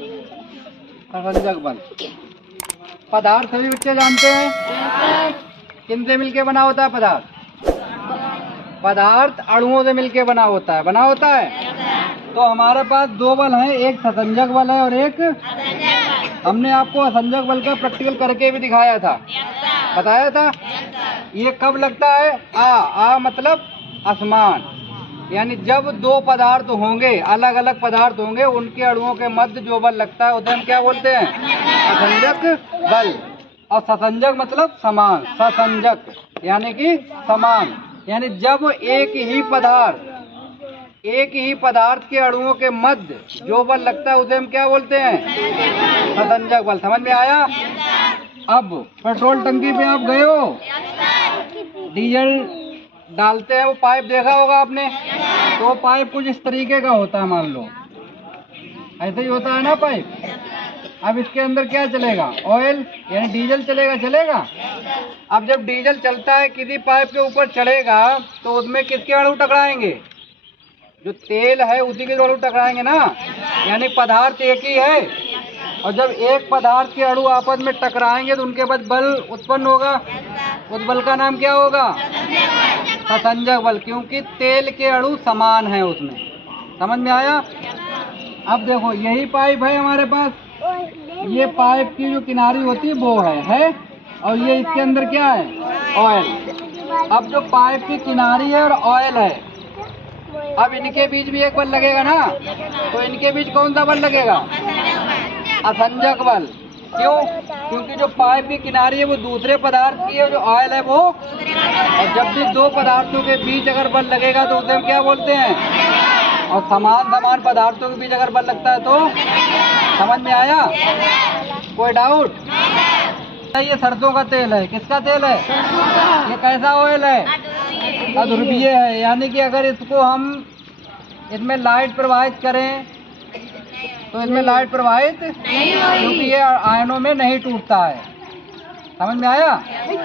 ससंजक बल। पदार्थ सभी बच्चे जानते हैं किनसे मिलके बना होता है पदार्थ? पदार्थ अणुओं से मिलके बना होता है। तो हमारे पास दो बल हैं, एक ससंजक बल है और एक हमने आपको असंजक बल का प्रैक्टिकल करके भी दिखाया था, बताया था। ये कब लगता है? आ मतलब असमान, यानी जब दो पदार्थ होंगे, अलग अलग पदार्थ होंगे, उनके अणुओं के मध्य जो बल लगता है उसे हम क्या बोलते हैं? असंजक बल। और ससंजक मतलब समान, ससंजक यानी कि समान, यानी जब एक ही पदार्थ के अणुओं के मध्य जो बल लगता है उसे हम क्या बोलते हैं? ससंजक बल। समझ में आया? अब पेट्रोल टंकी पे आप गए हो, डीजल डालते हैं, वो पाइप देखा होगा आपने, तो वो पाइप कुछ इस तरीके का होता है, मान लो ऐसे ही होता है ना पाइप। अब इसके अंदर क्या चलेगा? ऑयल यानी डीजल चलेगा। अब जब डीजल चलता है, किसी पाइप के ऊपर चढ़ेगा तो उसमें किसके अणु टकराएंगे? जो तेल है उसी के अणु टकराएंगे ना, यानी पदार्थ एक ही है। और जब एक पदार्थ के अणु आपस में टकराएंगे तो उनके बाद बल उत्पन्न होगा, उस बल का नाम क्या होगा? ससंजक बल, क्योंकि तेल के अणु समान है उसमें। समझ में आया? अब देखो, यही पाइप है हमारे पास, ये पाइप की जो किनारी होती है वो है और ये इसके अंदर क्या है? ऑयल। अब जो पाइप की किनारी है और ऑयल है, अब इनके बीच भी एक बल लगेगा ना, तो इनके बीच कौन सा बल लगेगा? असंजक बल। क्यों? क्योंकि जो पाइप की किनारी है वो दूसरे पदार्थ की है, जो ऑयल है वो। और जब भी दो पदार्थों के बीच अगर बल लगेगा तो उसे हम क्या बोलते हैं? और समान पदार्थों के बीच अगर बल लगता है तो। समझ में आया? कोई डाउट? ये सरसों का तेल है, किसका तेल है? ये कैसा ऑयल है? अध्रुवीय है, यानी कि अगर इसको हम इसमें लाइट प्रवाहित करें तो इसमें लाइट प्रवाहित क्योंकि ये आयनों में नहीं टूटता है। समझ में आया?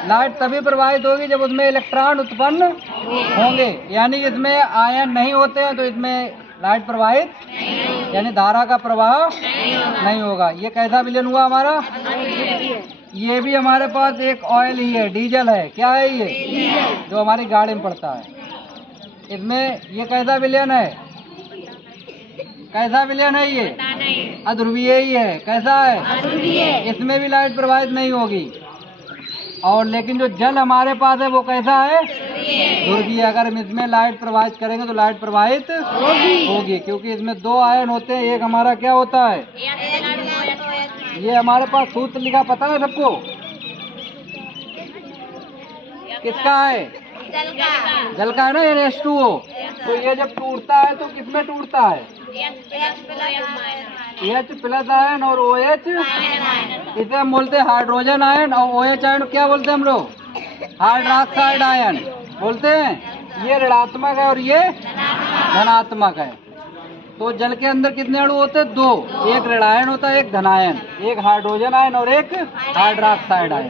लाइट तभी प्रवाहित होगी जब उसमें इलेक्ट्रॉन उत्पन्न होंगे, यानी इसमें आयन नहीं होते हैं तो इसमें लाइट प्रवाहित यानी धारा का प्रवाह नहीं होगा। ये कैसा विलयन हुआ हमारा? ये भी हमारे पास एक ऑयल ही है, डीजल है। क्या है ये? जो हमारी गाड़ी में पड़ता है। इसमें ये कैसा विलयन है? कैसा विलयन है ये? अध्रुवीय ही है। कैसा है? इसमें भी लाइट प्रवाहित नहीं होगी। और लेकिन जो जल हमारे पास है वो कैसा है? ध्रुवीय। अगर हम इसमें लाइट प्रवाहित करेंगे तो लाइट प्रवाहित होगी, क्योंकि इसमें दो आयन होते हैं। एक हमारा क्या होता है? ये हमारे पास सूत्र लिखा, पता है सबको? किसका है? जल का है ना, ये H2O। तो ये जब टूटता है तो किसमें टूटता है? H+ आयन और OH। इसे हम बोलते हैं हाइड्रोजन आयन, और OH आयन क्या बोलते हैं हम लोग? हाइड्रोक्साइड आयन बोलते हैं। ये ऋणात्मक है और ये धनात्मक है। तो जल के अंदर कितने अणु होते हैं? दो, एक ऋणायन होता है, एक धनायन, एक हाइड्रोजन आयन और एक हाइड्रोक्साइड आयन।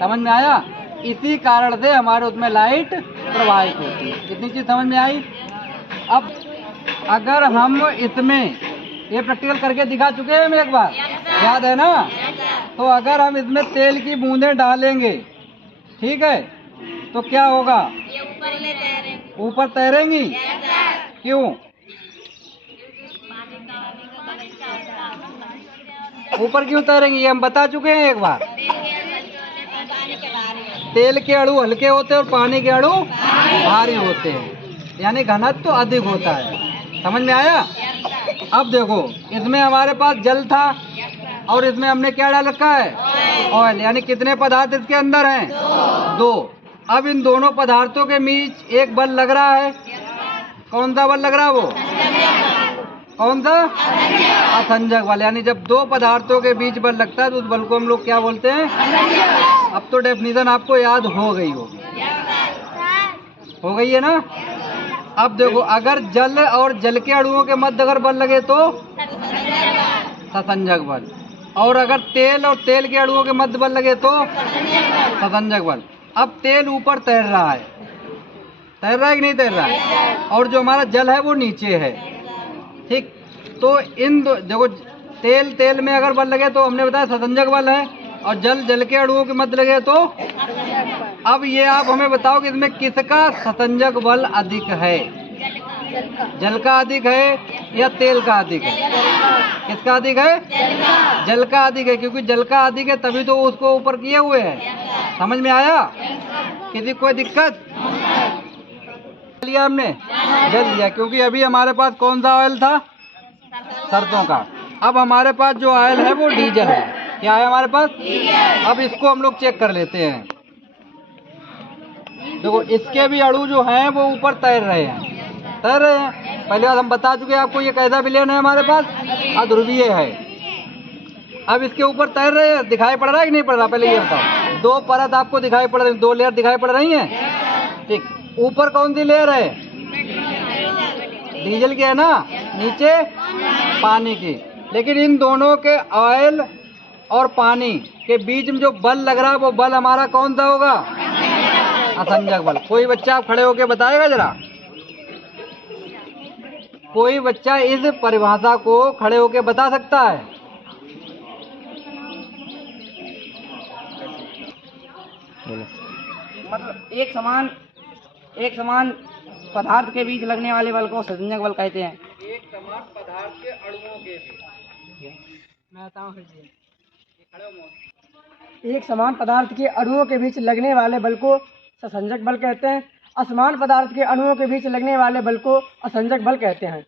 समझ में आया? इसी कारण से हमारे उसमें लाइट प्रवाहित होती है। कितनी चीज समझ में आई? अब अगर हम इसमें ये प्रैक्टिकल करके दिखा चुके हैं हम एक बार, याद है ना? तो अगर हम इसमें तेल की बूंदें डालेंगे, ठीक है, तो क्या होगा? ऊपर तैरेंगी। क्यों? ऊपर क्यों तैरेंगी? ये हम बता चुके हैं एक बार। तेल के अणु हल्के होते हैं और पानी के अणु भारी होते हैं, यानी घनत्व तो अधिक होता है। समझ में आया? अब देखो, इसमें हमारे पास जल था और इसमें हमने क्या डाल रखा है? ऑयल। यानी कितने पदार्थ इसके अंदर हैं? दो। अब इन दोनों पदार्थों के बीच एक बल लग रहा है। कौन सा बल लग रहा है? वो कौन सा? असंजक बल। यानी जब दो पदार्थों के बीच बल लगता है तो उस बल को हम लोग क्या बोलते हैं? अब तो डेफिनेशन आपको याद हो गई होगी, हो गई है ना? अब देखो, अगर जल और जल के अणुओं के मध्य अगर बल लगे तो ससंजक बल, और अगर तेल और तेल के अणुओं के मध्य बल लगे तो ससंजक बल। अब तेल ऊपर तैर रहा है, तैर रहा है कि नहीं तैर रहा है? और जो हमारा जल है वो नीचे है, ठीक? तो इन दो देखो, तेल में अगर बल लगे तो हमने बताया ससंजक बल है, और जल के अणुओं के मध्य लगे तो। अब ये आप हमें बताओ कि इसमें किसका ससंजक बल अधिक है? जल का अधिक है या तेल का अधिक है? किसका अधिक है? जल का अधिक है, क्योंकि जल का अधिक है तभी तो उसको ऊपर किए हुए हैं। समझ में आया? किसी कोई दिक्कत? लिया हमने, जल लिया, क्योंकि अभी हमारे पास कौन सा ऑयल था? सरसों का। अब हमारे पास जो ऑयल है वो डीजल है। क्या है हमारे पास? अब इसको हम लोग चेक कर लेते हैं। देखो इसके भी अणु जो हैं वो ऊपर तैर रहे हैं। पहले बात हम बता चुके हैं आपको, ये कैसा विलयन है हमारे पास? अध्रुवीय है। अब इसके ऊपर तैर रहे हैं, दिखाई पड़ रहा है कि नहीं पड़ रहा? पहले ये बताओ। दो परत आपको दिखाई पड़ रही, दो लेयर दिखाई पड़ रही हैं। ठीक, ऊपर कौन सी लेयर है? डीजल की है ना, नीचे पानी की। लेकिन इन दोनों के ऑयल और पानी के बीच में जो बल लग रहा है वो बल हमारा कौन सा होगा? असंजक बल। कोई बच्चा आप खड़े होके बताएगा जरा? कोई बच्चा इस परिभाषा को खड़े होके बता सकता है? मतलब एक समान पदार्थ के बीच लगने वाले बल को ससंजक बल कहते हैं। एक समान पदार्थ के अणुओं के बीच, मैं बताऊं एक समान पदार्थ के अणुओं के बीच लगने वाले बल को ससंजक बल कहते हैं। असमान पदार्थ के अणुओं के बीच लगने वाले बल को असंजक बल कहते हैं।